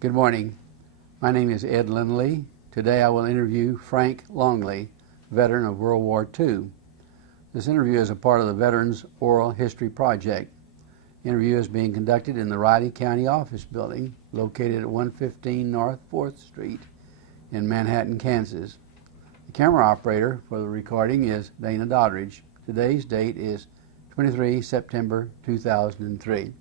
Good morning. My name is Ed Longley. Today I will interview Frank Longley, veteran of World War II. This interview is a part of the Veterans Oral History Project. The interview is being conducted in the Riley County Office Building, located at 115 North 4th Street in Manhattan, Kansas. The camera operator for the recording is Dana Doddridge. Today's date is 23 September 2003.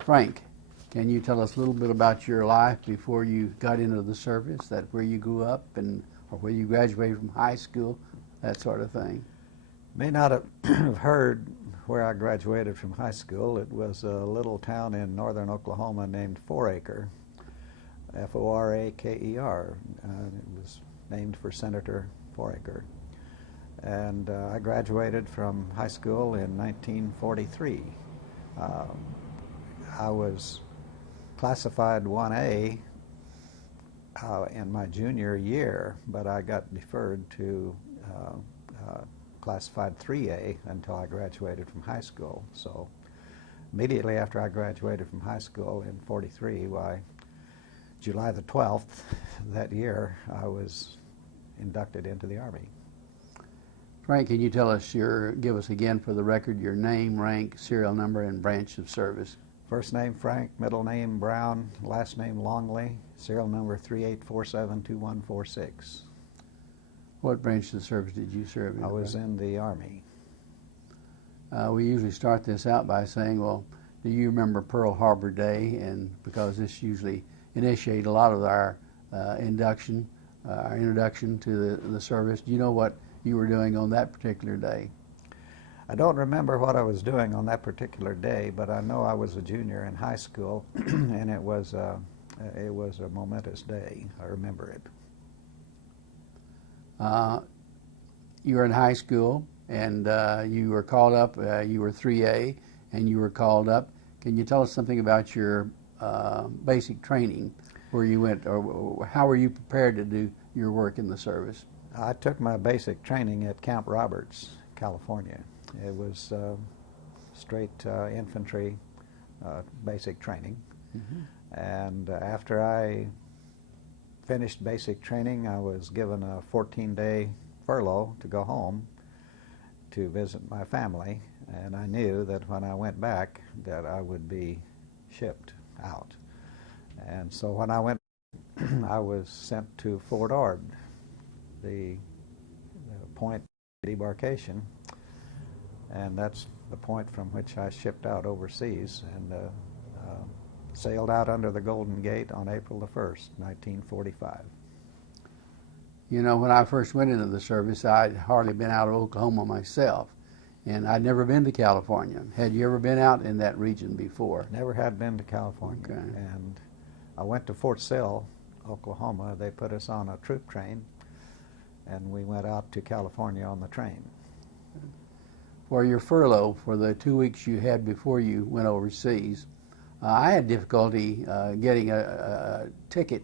Frank, can you tell us a little bit about your life before you got into the service, that where you grew up and or where you graduated from high school, that sort of thing? May not have heard where I graduated from high school. It was a little town in northern Oklahoma named Foraker, F-O-R-A-K-E-R. It was named for Senator Foraker. And I graduated from high school in 1943. I was classified 1A in my junior year, but I got deferred to classified 3A until I graduated from high school. So immediately after I graduated from high school in 43, July the 12th that year, I was inducted into the Army. Frank, can you tell us give us again for the record your name, rank, serial number, and branch of service? First name Frank, middle name Brown, last name Longley, serial number 38472146. What branch of the service did you serve in? I was in the Army. We usually start this out by saying, well, do you remember Pearl Harbor Day? And because this usually initiates a lot of our introduction to the service. Do you know what you were doing on that particular day? I don't remember what I was doing on that particular day, but I know I was a junior in high school, and it was a momentous day. I remember it. You were in high school, and you were called up. You were 3A, and you were called up. Can you tell us something about your basic training, where you went, or how were you prepared to do your work in the service? I took my basic training at Camp Roberts, California. It was straight infantry basic training. Mm-hmm. And after I finished basic training, I was given a 14-day furlough to go home to visit my family, and I knew that when I went back that I would be shipped out. And so when I went, I was sent to Fort Ord, the point of debarkation, and that's the point from which I shipped out overseas and sailed out under the Golden Gate on April the 1st, 1945. You know, when I first went into the service, I'd hardly been out of Oklahoma myself, and I'd never been to California. Had you ever been out in that region before? Never had been to California. Okay. And I went to Fort Sill, Oklahoma. They put us on a troop train, and we went out to California on the train. For your furlough, for the 2 weeks you had before you went overseas, I had difficulty getting a ticket,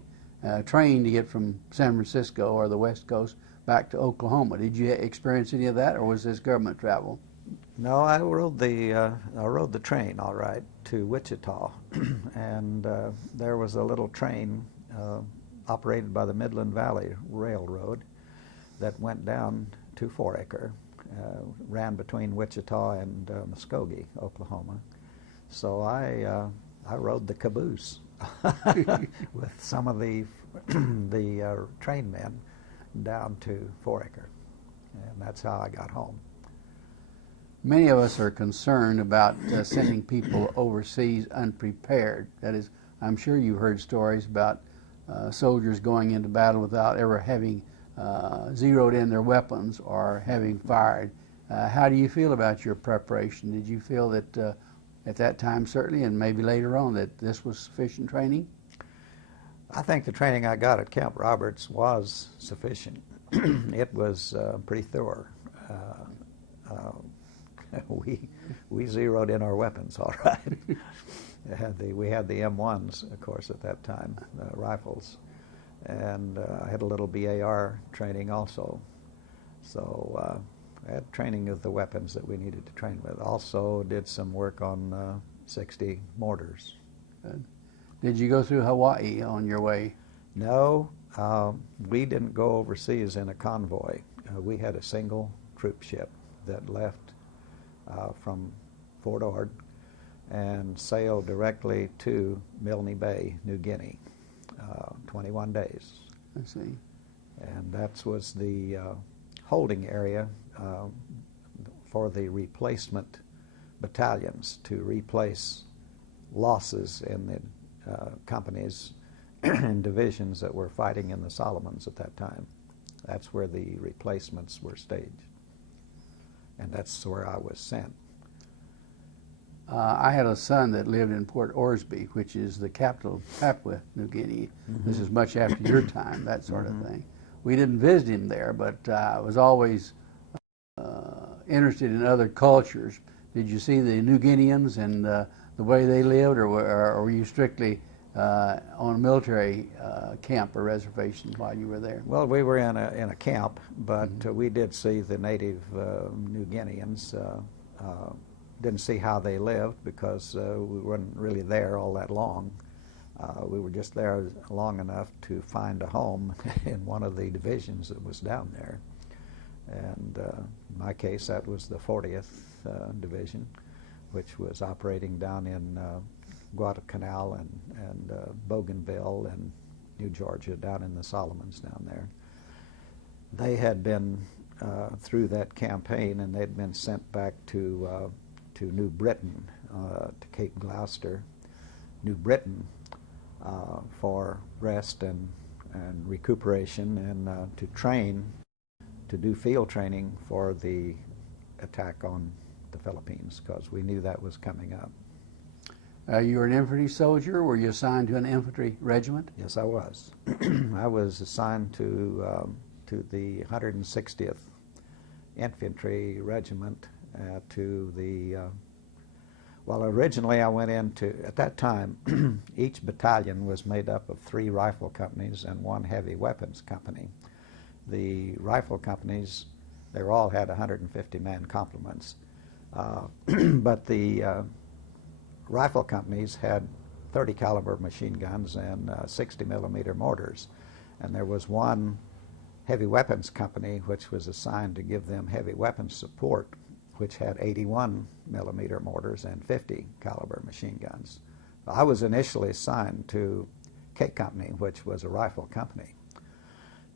train to get from San Francisco or the West Coast back to Oklahoma. Did you experience any of that, or was this government travel? No, I rode the train all right to Wichita, and there was a little train operated by the Midland Valley Railroad that went down to Foraker. Ran between Wichita and Muskogee, Oklahoma. So I rode the caboose with some of the train men down to Foraker, and that's how I got home. Many of us are concerned about sending people overseas unprepared. That is, I'm sure you've heard stories about soldiers going into battle without ever having zeroed in their weapons or having fired. How do you feel about your preparation? Did you feel that at that time, certainly, and maybe later on, that this was sufficient training? I think the training I got at Camp Roberts was sufficient. It was pretty thorough. We zeroed in our weapons, all right. We had the M1s, of course, at that time, rifles. And I had a little BAR training also. So I had training of the weapons that we needed to train with. Also did some work on 60 mortars. Good. Did you go through Hawaii on your way? No, we didn't go overseas in a convoy. We had a single troop ship that left from Fort Ord and sailed directly to Milne Bay, New Guinea, 21 days. I see. And that was the holding area for the replacement battalions to replace losses in the companies and divisions that were fighting in the Solomons at that time. That's where the replacements were staged. And that's where I was sent. I had a son that lived in Port Orsby, which is the capital of Papua New Guinea. Mm-hmm. This is much after your time, that sort of thing. We didn't visit him there, but I was always interested in other cultures. Did you see the New Guineans and the way they lived, or were you strictly on a military camp or reservation while you were there? Well, we were in a camp, but we did see the native New Guineans. Didn't see how they lived because we weren't really there all that long. We were just there long enough to find a home in one of the divisions that was down there. And in my case, that was the 40th Division, which was operating down in Guadalcanal and Bougainville and New Georgia, down in the Solomons down there. They had been through that campaign, and they'd been sent back to New Britain, to Cape Gloucester, New Britain, for rest and recuperation and to train, to do field training for the attack on the Philippines, because we knew that was coming up. You were an infantry soldier. Were you assigned to an infantry regiment? Yes, I was. I was assigned to the 160th Infantry Regiment, to the well, originally I went into, at that time, each battalion was made up of 3 rifle companies and 1 heavy weapons company. The rifle companies, they all had 150-man complements, but the rifle companies had 30 caliber machine guns and 60mm mortars, and there was 1 heavy weapons company which was assigned to give them heavy weapons support, which had 81mm mortars and 50 caliber machine guns. I was initially assigned to K Company, which was a rifle company.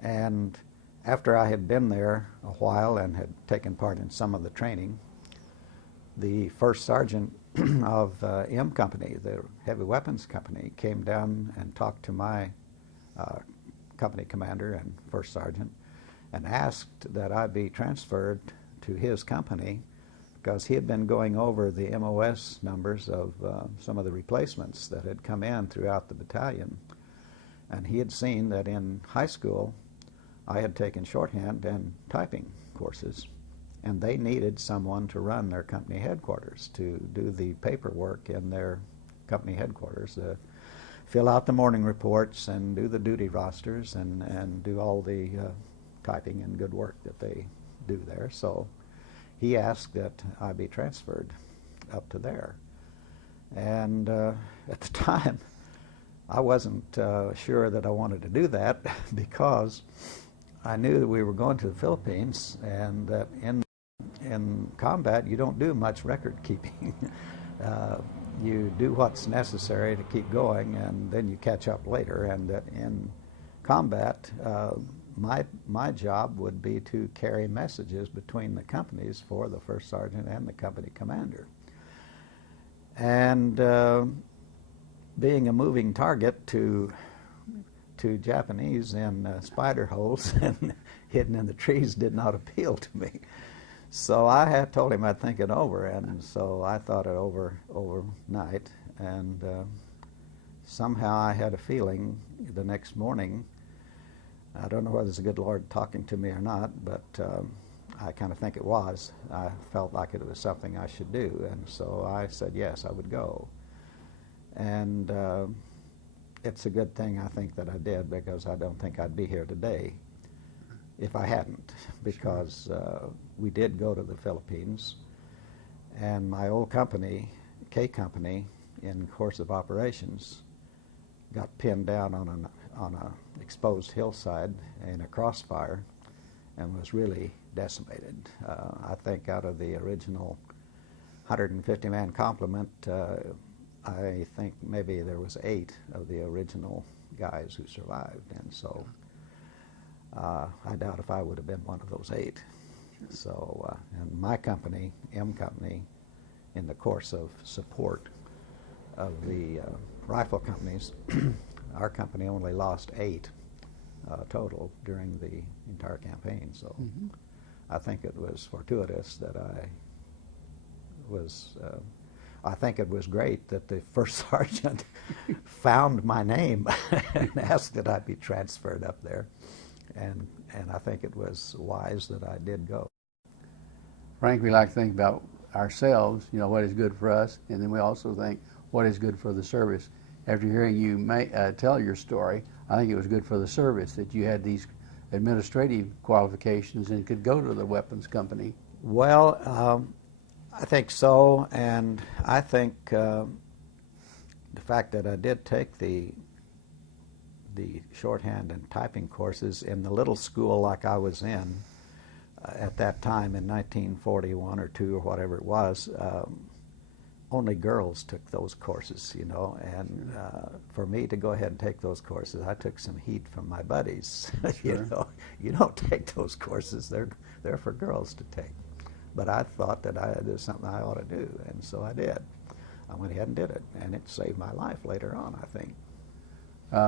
And after I had been there a while and had taken part in some of the training, the first sergeant of M Company, the heavy weapons company, came down and talked to my company commander and first sergeant and asked that I be transferred to his company, because he had been going over the MOS numbers of some of the replacements that had come in throughout the battalion. And he had seen that in high school I had taken shorthand and typing courses, and they needed someone to run their company headquarters, to do the paperwork in their company headquarters, fill out the morning reports and do the duty rosters and do all the typing and good work that they do there. So he asked that I be transferred up to there. And at the time, I wasn't sure that I wanted to do that, because I knew that we were going to the Philippines, and that in combat you don't do much record keeping. You do what's necessary to keep going, and then you catch up later. And that in combat, my job would be to carry messages between the companies for the first sergeant and the company commander. And being a moving target to Japanese in spider holes and hidden in the trees did not appeal to me. So I had told him I'd think it over, and so I thought it over overnight, and somehow I had a feeling the next morning, I don't know whether it's the good Lord talking to me or not, but I kind of think it was. I felt like it was something I should do, and so I said yes, I would go. And it's a good thing, I think, that I did, because I don't think I'd be here today if I hadn't, because we did go to the Philippines, and my old company, K Company, in course of operations, got pinned down on a exposed hillside in a crossfire and was really decimated. I think out of the original 150-man complement, I think maybe there was 8 of the original guys who survived, and so I doubt if I would have been one of those 8. So, and my company, M Company, in the course of support of the rifle companies, our company only lost 8 total during the entire campaign. So I think it was fortuitous that I think it was great that the first sergeant found my name and asked that I be transferred up there. And I think it was wise that I did go. Frank, we like to think about ourselves, you know, what is good for us, and then we also think what is good for the service. After hearing you tell your story, I think it was good for the service that you had these administrative qualifications and could go to the weapons company. Well, I think so, and I think the fact that I did take the shorthand and typing courses in the little school like I was in at that time in 1941 or 2 or whatever it was, only girls took those courses, you know, and for me to go ahead and take those courses, I took some heat from my buddies. You know, you don't take those courses, they're for girls to take. But I thought that there's something I ought to do, and so I did. I went ahead and did it, and it saved my life later on, I think.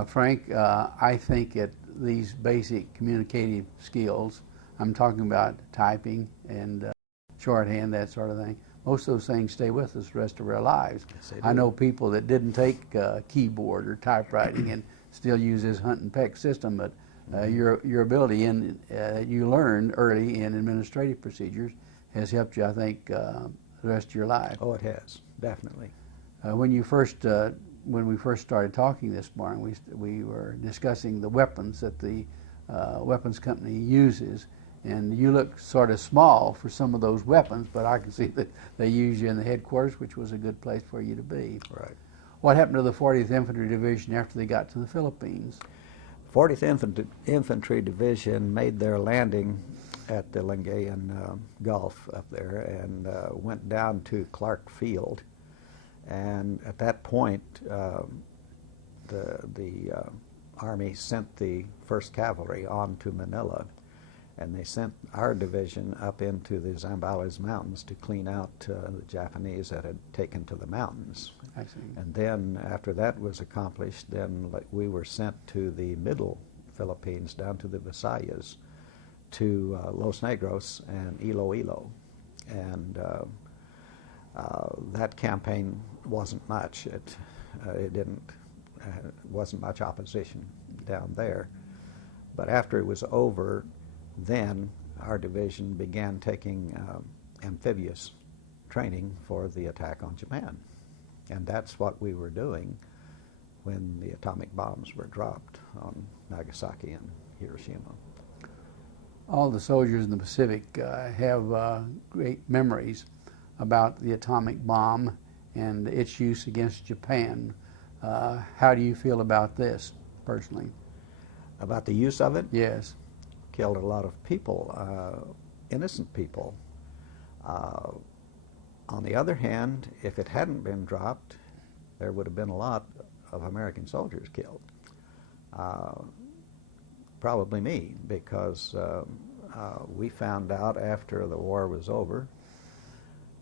Frank, I think at these basic communicative skills, I'm talking about typing and shorthand, that sort of thing, most of those things stay with us the rest of our lives. Yes, I know people that didn't take keyboard or typewriting and still use this hunt and peck system, but your ability you learned early in administrative procedures has helped you, I think, the rest of your life. Oh, it has, definitely. When we first started talking this morning, we were discussing the weapons that the weapons company uses, and you look sort of small for some of those weapons, but I can see that they use you in the headquarters, which was a good place for you to be. Right. What happened to the 40th Infantry Division after they got to the Philippines? 40th Infantry Division made their landing at the Lingayen Gulf up there and went down to Clark Field. And at that point, the Army sent the 1st Cavalry on to Manila, and they sent our division up into the Zambales Mountains to clean out the Japanese that had taken to the mountains. I see. And then after that was accomplished, then we were sent to the middle Philippines, down to the Visayas, to Los Negros and Iloilo. And that campaign wasn't much. It wasn't much opposition down there. But after it was over, then our division began taking amphibious training for the attack on Japan. And that's what we were doing when the atomic bombs were dropped on Nagasaki and Hiroshima. All the soldiers in the Pacific have great memories about the atomic bomb and its use against Japan. How do you feel about this, personally? About the use of it? Yes. Killed a lot of people, innocent people. On the other hand, if it hadn't been dropped, there would have been a lot of American soldiers killed. Probably me, because we found out after the war was over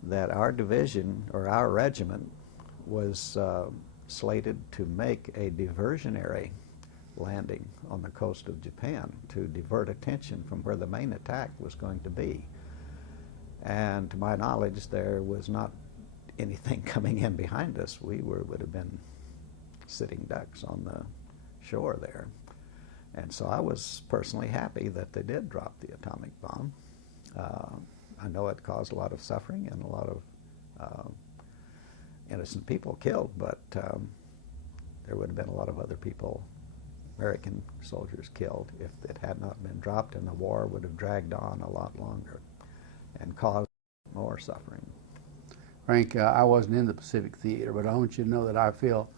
that our division, or our regiment, was slated to make a diversionary landing on the coast of Japan to divert attention from where the main attack was going to be. And to my knowledge, there was not anything coming in behind us. We would have been sitting ducks on the shore there. And so I was personally happy that they did drop the atomic bomb. I know it caused a lot of suffering and a lot of innocent people killed, but there would have been a lot of other people, American soldiers, killed if it had not been dropped, and the war would have dragged on a lot longer and caused more suffering. Frank, I wasn't in the Pacific Theater, but I want you to know that I feel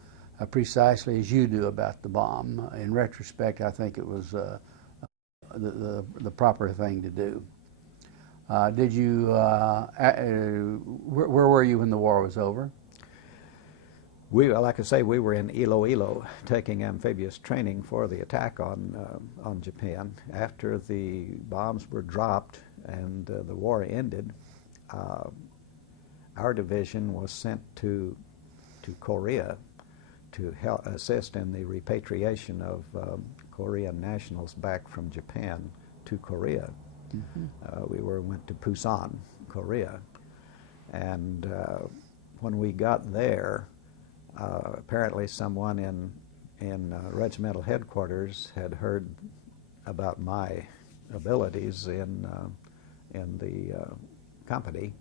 precisely as you do about the bomb. In retrospect, I think it was the proper thing to do. Did you? Where were you when the war was over? Like I say, we were in Iloilo taking amphibious training for the attack on Japan. After the bombs were dropped and the war ended, our division was sent to Korea to help assist in the repatriation of Korean nationals back from Japan to Korea. Mm-hmm. We went to Busan, Korea, and when we got there, apparently someone in regimental headquarters had heard about my abilities in the company,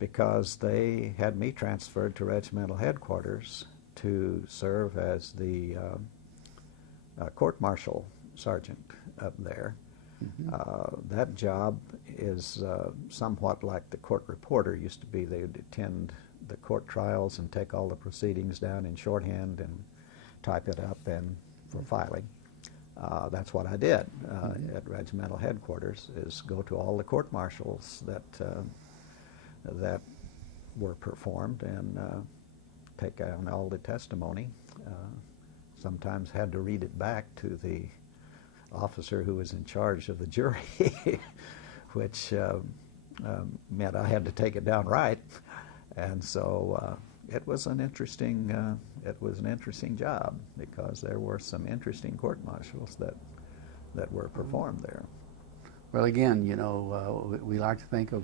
because they had me transferred to regimental headquarters to serve as the court-martial sergeant up there. Mm-hmm. That job is somewhat like the court reporter used to be. They would attend the court trials and take all the proceedings down in shorthand and type it up and for filing. That's what I did at regimental headquarters, is go to all the court-martials that were performed and take down all the testimony. Sometimes had to read it back to the officer who was in charge of the jury, which meant I had to take it down right. And so it was an interesting job, because there were some interesting court-martials that were performed there. Well, again, you know, we like to think of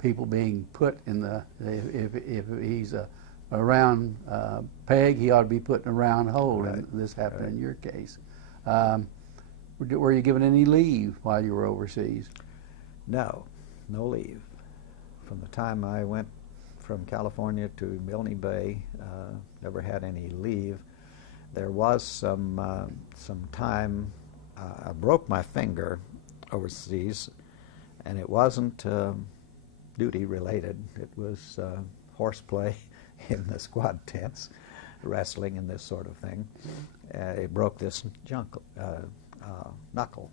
people being put in the, if he's a round peg, he ought to be put in a round hole, right. And this happened right. In your case. Were you given any leave while you were overseas? No leave. From the time I went from California to Milne Bay, never had any leave. There was some time. I broke my finger overseas, and it wasn't duty related. It was horseplay in the squad tents, wrestling and this sort of thing. It broke this knuckle,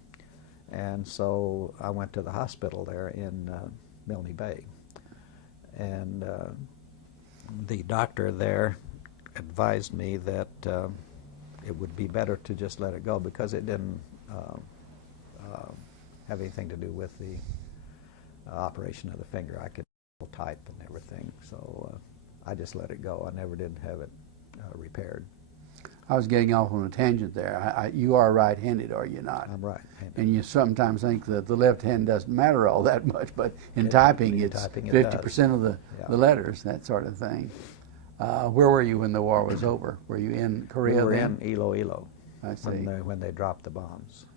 and so I went to the hospital there in Milne Bay, and the doctor there advised me that it would be better to just let it go, because it didn't have anything to do with the operation of the finger. I could type and everything, so I just let it go. I never did have it repaired. I was getting off on a tangent there. You are right-handed, are you not? I'm right-handed. And you sometimes think that the left hand doesn't matter all that much, but in typing it's 50% of the letters, that sort of thing. Where were you when the war was over? Were you in Korea then? We were in Iloilo. I see. When they dropped the bombs.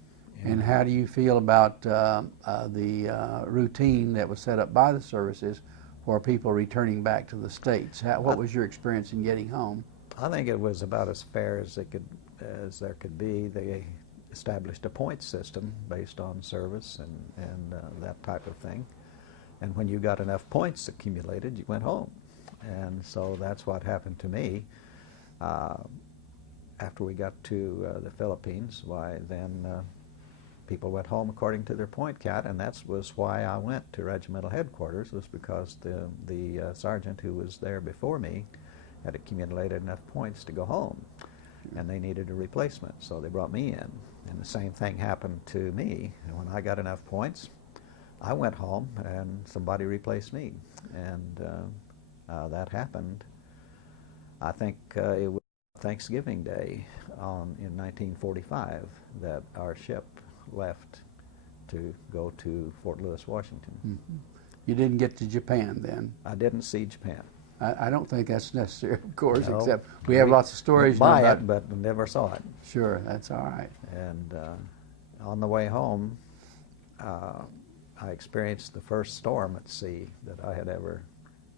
And how do you feel about the routine that was set up by the services for people returning back to the States? What was your experience in getting home? I think it was about as fair as there could be. They established a point system based on service and that type of thing. And when you got enough points accumulated, you went home. And so that's what happened to me. After we got to the Philippines, then people went home according to their point count, and that was why I went to regimental headquarters, was because the sergeant who was there before me had accumulated enough points to go home, and they needed a replacement, so they brought me in. And the same thing happened to me. And when I got enough points, I went home and somebody replaced me, and that happened. I think it was Thanksgiving Day in 1945 that our ship left to go to Fort Lewis, Washington. Mm-hmm. You didn't get to Japan then? I didn't see Japan. I don't think that's necessary, of course, no, except we have lots of stories about it, but never saw it. Sure, that's all right. And on the way home, I experienced the first storm at sea that I had ever.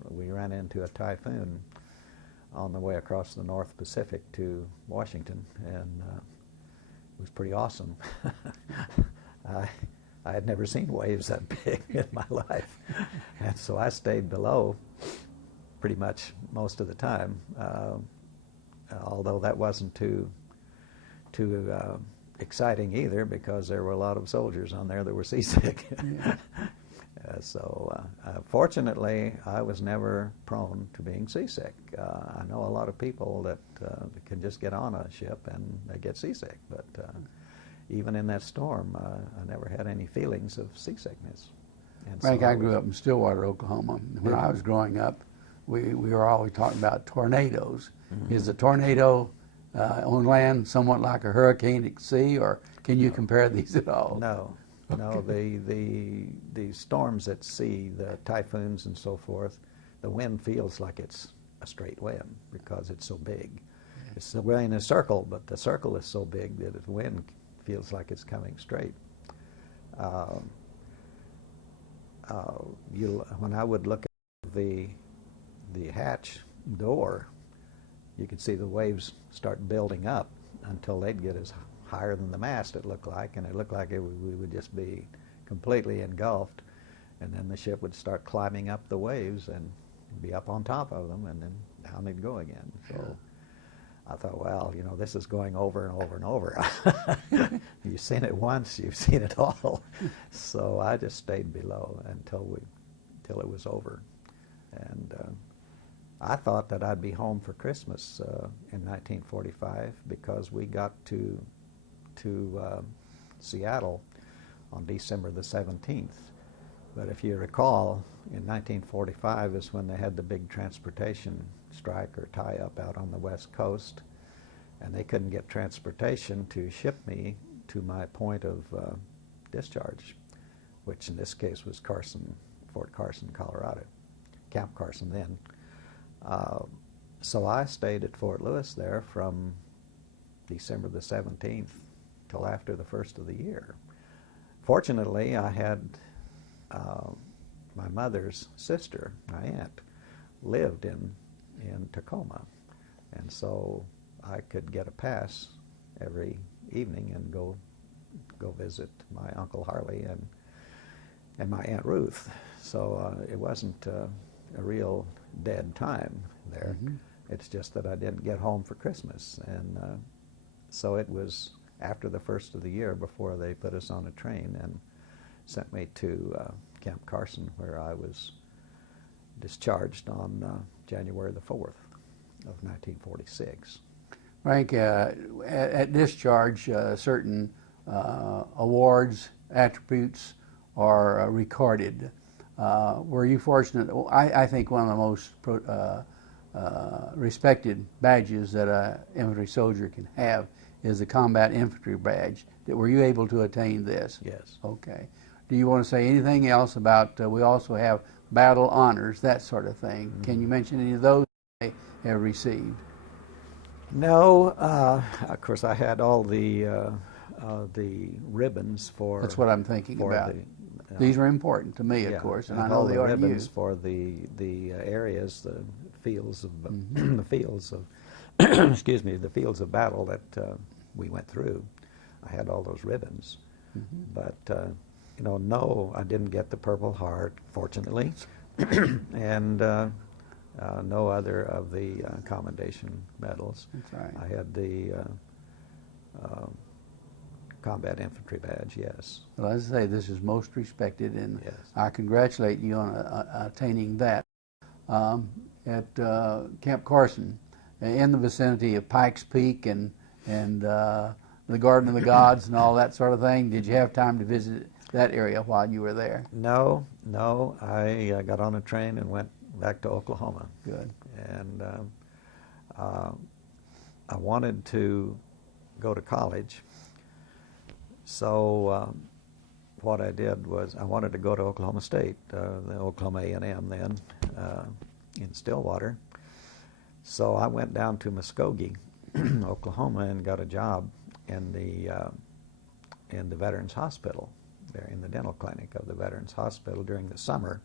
We ran into a typhoon on the way across the North Pacific to Washington, and it was pretty awesome. I had never seen waves that big in my life, and so I stayed below pretty much most of the time. although that wasn't too exciting either, because there were a lot of soldiers on there that were seasick. Yeah. Fortunately, I was never prone to being seasick. I know a lot of people that can just get on a ship and they get seasick, but even in that storm, I never had any feelings of seasickness. And Frank, so I grew up in Stillwater, Oklahoma. When I was growing up, we were always talking about tornadoes. Mm-hmm. Is a tornado on land somewhat like a hurricane at sea, or can you compare these at all? No. No, the storms at sea, the typhoons and so forth, the wind feels like it's a straight wind because it's so big. Yeah. It's way in a circle, but the circle is so big that the wind feels like it's coming straight. When I would look at the hatch door, you could see the waves start building up until they'd get as higher than the mast, it looked like, and it looked like we would just be completely engulfed, and then the ship would start climbing up the waves and be up on top of them, and then down they'd go again. So I thought, well, you know, this is going over and over and over. You've seen it once, you've seen it all. So I just stayed below until it was over. And I thought that I'd be home for Christmas in 1945, because we got to Seattle on December the 17th. But if you recall, in 1945 is when they had the big transportation strike or tie-up out on the West Coast, and they couldn't get transportation to ship me to my point of discharge, which in this case was Fort Carson, Colorado, Camp Carson then. So I stayed at Fort Lewis there from December the 17th till after the first of the year. Fortunately, I had my mother's sister, my aunt, lived in Tacoma, and so I could get a pass every evening and go visit my Uncle Harley and my Aunt Ruth. So it wasn't a real dead time there. Mm-hmm. It's just that I didn't get home for Christmas, and so it was after the first of the year before they put us on a train and sent me to Camp Carson, where I was discharged on January the 4th of 1946. Frank, at discharge, certain awards, attributes are recorded. Were you fortunate? I think one of the most respected badges that an infantry soldier can have is the combat infantry badge. Were you able to attain this? Yes. Okay. Do you want to say anything else about, we also have battle honors, that sort of thing. Mm-hmm. Can you mention any of those they have received? No. Of course, I had all the ribbons for... That's what I'm thinking about. These are important to me, of course, and I know they are to you. Ribbons for the areas, the fields of mm-hmm. the fields of excuse me, the fields of battle that we went through. I had all those ribbons, mm-hmm. but you know, no, I didn't get the Purple Heart, fortunately, and no other of the commendation medals. That's right. I had the combat infantry badge, yes. Well, as I say, this is most respected, and yes. I congratulate you on attaining that. At Camp Carson, in the vicinity of Pikes Peak and the Garden of the Gods and all that sort of thing, did you have time to visit that area while you were there? No. I got on a train and went back to Oklahoma. Good. And I wanted to go to college. So what I did was I wanted to go to Oklahoma State, the Oklahoma A&M then, in Stillwater. So I went down to Muskogee, Oklahoma, and got a job in the Veterans Hospital, there in the dental clinic of the Veterans Hospital during the summer,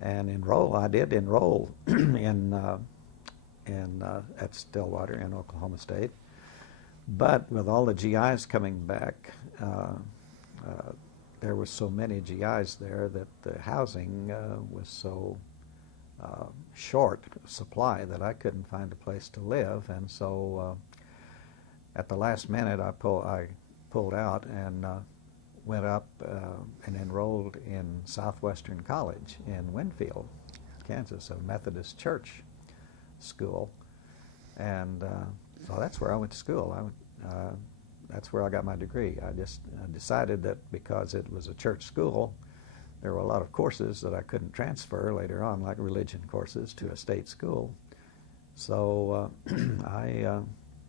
and I did enroll at Stillwater in Oklahoma State. But with all the GIs coming back, there were so many GIs there that the housing was so short supply that I couldn't find a place to live, and so at the last minute I pulled out and went up and enrolled in Southwestern College in Winfield, Kansas, a Methodist church school, and so that's where I went to school. That's where I got my degree. I decided that because it was a church school, there were a lot of courses that I couldn't transfer later on, like religion courses, to a state school. So I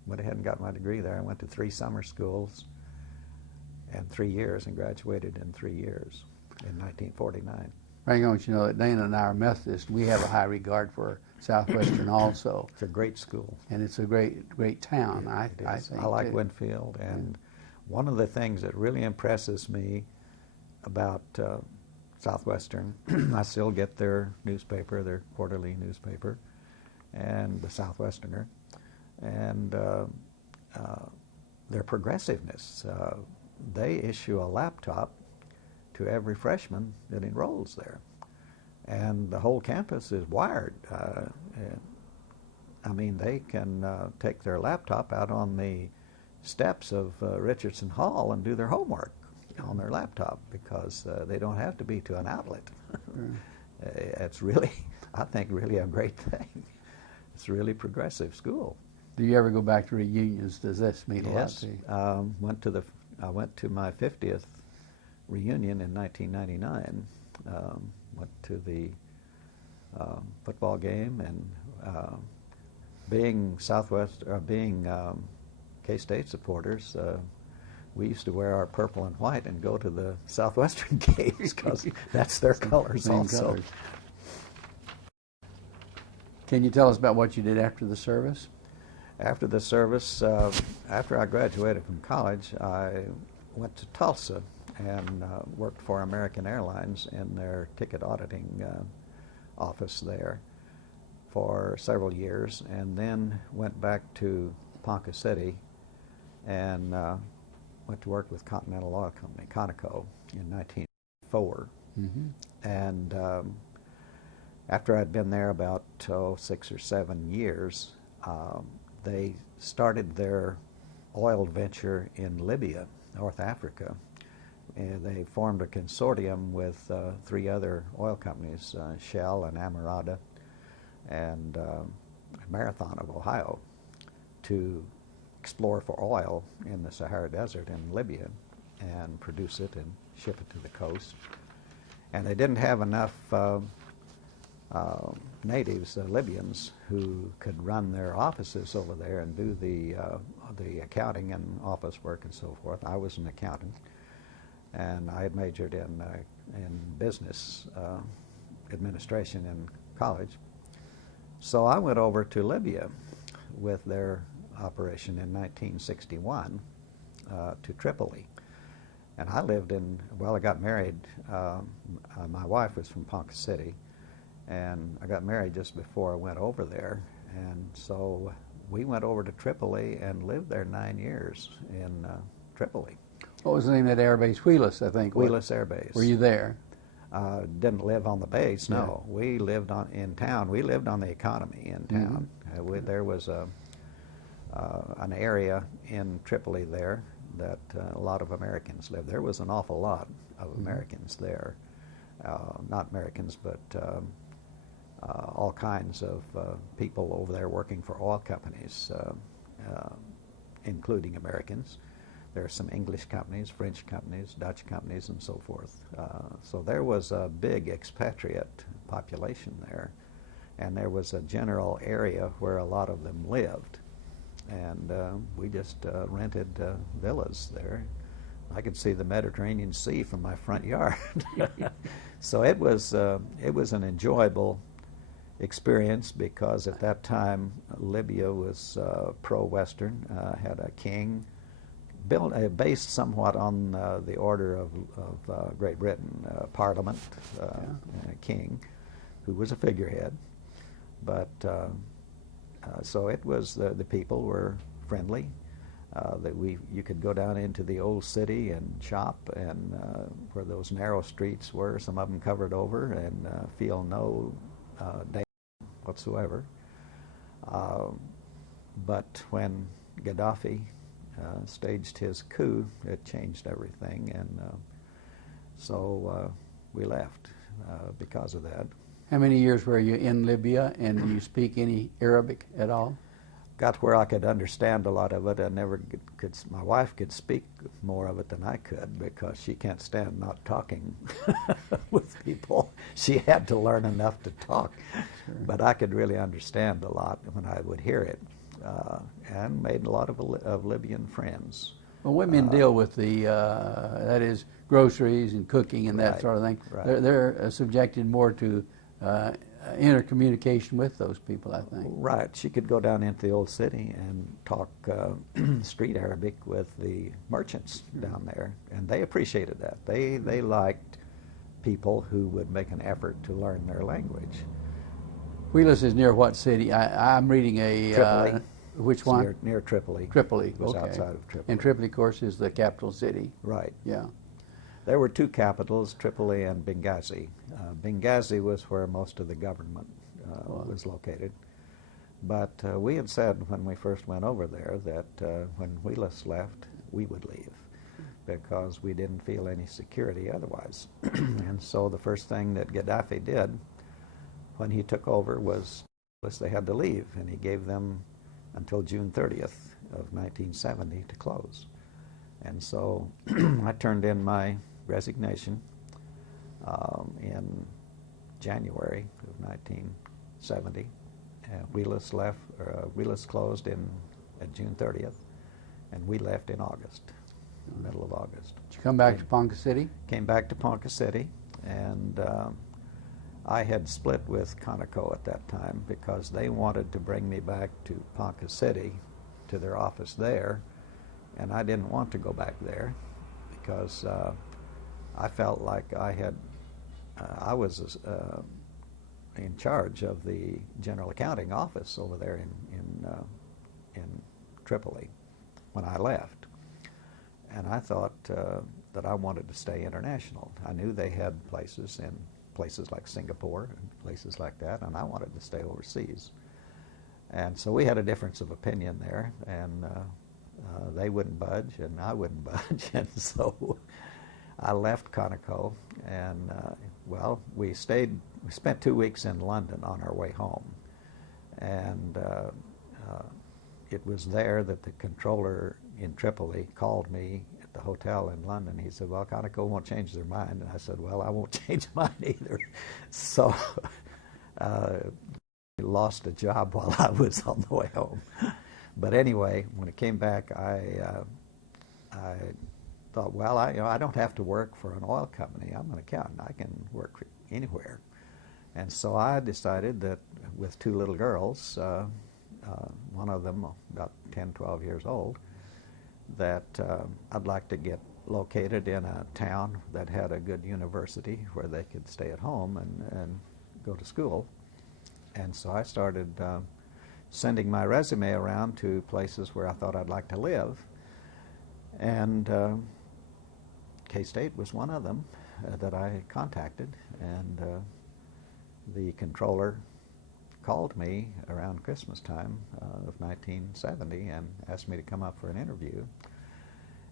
went ahead and got my degree there. I went to 3 summer schools and 3 years, and graduated in 3 years in 1949. Frank, I want you to know that Dana and I are Methodists. We have a high regard for Southwestern also. It's a great school. And it's a great town, I think. I like Winfield, and one of the things that really impresses me about Southwestern, I still get their newspaper, their quarterly newspaper, and the Southwesterner, and their progressiveness. They issue a laptop to every freshman that enrolls there, and the whole campus is wired. I mean, they can take their laptop out on the steps of Richardson Hall and do their homework on their laptop, because they don't have to be to an outlet. It's really, I think, really a great thing. It's a really progressive school. Do you ever go back to reunions? Does this mean a lot to you? I went to my 50th reunion in 1999. Went to the football game, and being K-State supporters, we used to wear our purple and white and go to the Southwestern games because that's their colors also. Colors. Can you tell us about what you did after the service? After the service, after I graduated from college, I went to Tulsa and worked for American Airlines in their ticket auditing office there for several years, and then went back to Ponca City and went to work with Continental Oil Company, Conoco, in 1994. Mm-hmm. And after I'd been there about 6 or 7 years, they started their oil venture in Libya, North Africa. And they formed a consortium with 3 other oil companies, Shell and Amerada and Marathon of Ohio, to explore for oil in the Sahara Desert in Libya and produce it and ship it to the coast. And they didn't have enough natives, Libyans, who could run their offices over there and do the accounting and office work and so forth. I was an accountant, and I had majored in business administration in college. So I went over to Libya with their operation in 1961 to Tripoli. And I lived I got married. My wife was from Ponca City, and I got married just before I went over there. And so we went over to Tripoli and lived there 9 years in Tripoli. What was the name of that air base? Wheelus, I think. Wheelus Air Base. Were you there? Didn't live on the base, no. Yeah. We lived in town. We lived on the economy in town. Mm-hmm. There was an area in Tripoli there that a lot of Americans lived. There was an awful lot of Americans there. Not Americans, but all kinds of people over there working for oil companies, including Americans. There are some English companies, French companies, Dutch companies, and so forth. So there was a big expatriate population there, and there was a general area where a lot of them lived. And we just rented villas there. I could see the Mediterranean Sea from my front yard. So it was an enjoyable experience, because at that time Libya was pro-Western, had a king, based somewhat on the order of Great Britain, Parliament, a king, who was a figurehead. But so it was, the people were friendly. You could go down into the old city and shop, and where those narrow streets were, some of them covered over, and feel no danger whatsoever. But when Gaddafi staged his coup, it changed everything, and so we left because of that. How many years were you in Libya, and do you speak any Arabic at all? Got where I could understand a lot of it. I never could. My wife could speak more of it than I could because she can't stand not talking with people. She had to learn enough to talk, sure. But I could really understand a lot when I would hear it, and made a lot of Libyan friends. Well, women deal with the that is groceries and cooking and that sort of thing. Right. They're subjected more to intercommunication with those people, I think. Right. She could go down into the old city and talk street Arabic with the merchants down there, and they appreciated that. They liked people who would make an effort to learn their language. Wheelus is near what city? I'm reading a... Tripoli. Which one? Near Tripoli. Tripoli, It was okay. outside of Tripoli. And Tripoli, of course, is the capital city. Right. Yeah. There were two capitals, Tripoli and Benghazi. Benghazi was where most of the government was located. But we had said when we first went over there that when Wheelus left, we would leave because we didn't feel any security otherwise. And so the first thing that Gaddafi did when he took over was they had to leave, and he gave them until June 30th of 1970 to close. And so I turned in my resignation in January of 1970. Wheelus left. Wheelus closed at June 30th, and we left in August, middle of August. Did you come back to Ponca City? Came back to Ponca City, and I had split with Conoco at that time because they wanted to bring me back to Ponca City, to their office there, and I didn't want to go back there because I felt like I was in charge of the general accounting office over there in Tripoli when I left, and I thought that I wanted to stay international. I knew they had places like Singapore and places like that, and I wanted to stay overseas. And so we had a difference of opinion there, and they wouldn't budge, and I wouldn't budge, and so I left Conoco, and well, we spent 2 weeks in London on our way home, and it was there that the controller in Tripoli called me at the hotel in London. He said, well, Conoco won't change their mind, and I said, well, I won't change mine either. So I lost a job while I was on the way home. But anyway, when it came back, I thought, well, I don't have to work for an oil company. I'm an accountant. I can work anywhere. And so I decided that with two little girls, one of them about 10, 12 years old, that I'd like to get located in a town that had a good university where they could stay at home and go to school. And so I started sending my resume around to places where I thought I'd like to live. And K-State was one of them that I contacted, and the controller called me around Christmas time of 1970 and asked me to come up for an interview.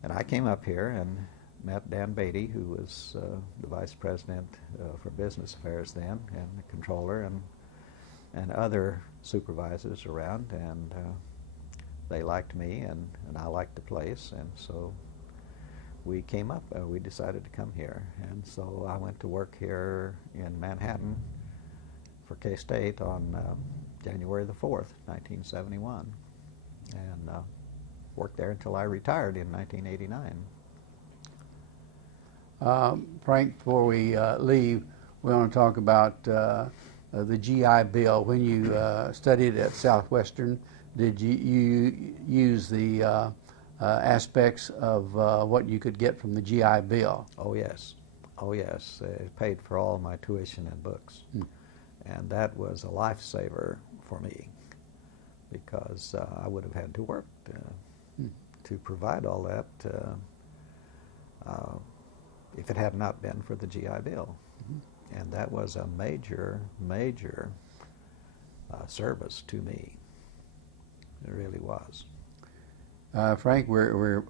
And I came up here and met Dan Beatty, who was the vice president for business affairs then, and the controller, and other supervisors around, and they liked me, and I liked the place, and so we came up. We decided to come here, and so I went to work here in Manhattan for K-State on January the 4th, 1971, and worked there until I retired in 1989. Frank, before we leave, we want to talk about the GI Bill. When you studied at Southwestern, did you use the aspects of what you could get from the GI Bill? Oh yes, oh yes. It paid for all my tuition and books, and that was a lifesaver for me because I would have had to work to provide all that if it had not been for the GI Bill. And that was a major service to me. It really was. Frank, we're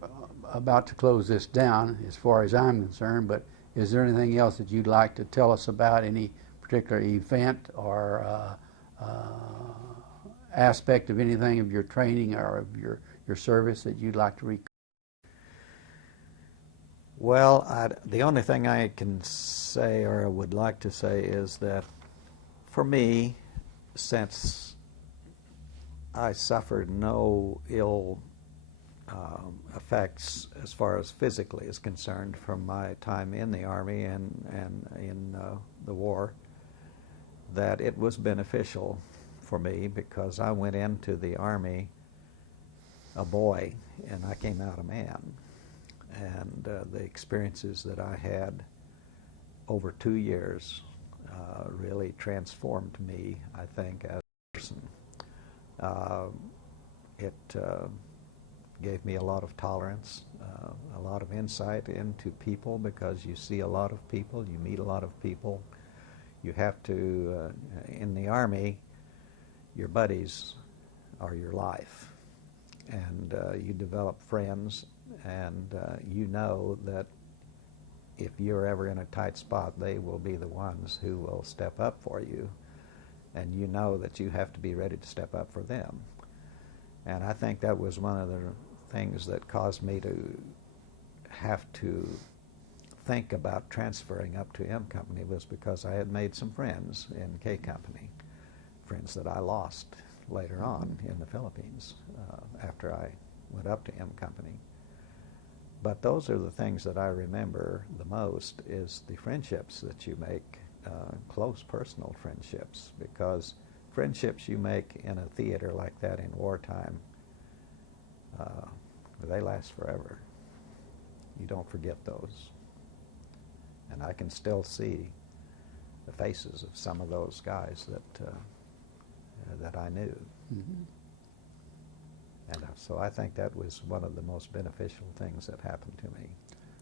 about to close this down as far as I'm concerned, but is there anything else that you'd like to tell us about, any particular event or aspect of anything of your training or of your service that you'd like to recall? Well, the only thing I can say or would like to say is that for me, since I suffered no ill effects as far as physically is concerned from my time in the Army and in the war, that it was beneficial for me because I went into the Army a boy and I came out a man. And the experiences that I had over 2 years really transformed me, I think, as a person. It gave me a lot of tolerance, a lot of insight into people, because you see a lot of people, you meet a lot of people. You have to, in the Army, your buddies are your life, and you develop friends, and you know that if you're ever in a tight spot, they will be the ones who will step up for you, and you know that you have to be ready to step up for them. And I think that was one of the things that caused me to have to think about transferring up to M Company, was because I had made some friends in K Company, friends that I lost later on in the Philippines after I went up to M Company. But those are the things that I remember the most, is the friendships that you make, close personal friendships, because friendships you make in a theater like that in wartime, they last forever. You don't forget those. And I can still see the faces of some of those guys that I knew. Mm-hmm. And so I think that was one of the most beneficial things that happened to me.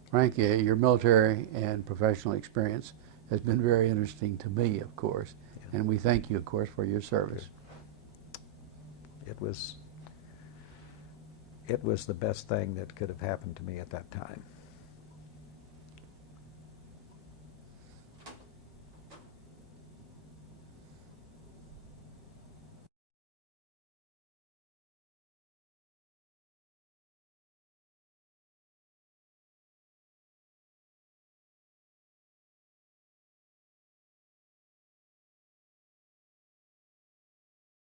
Frank, your military and professional experience has been very interesting to me, of course, and we thank you, of course, for your service. It was the best thing that could have happened to me at that time.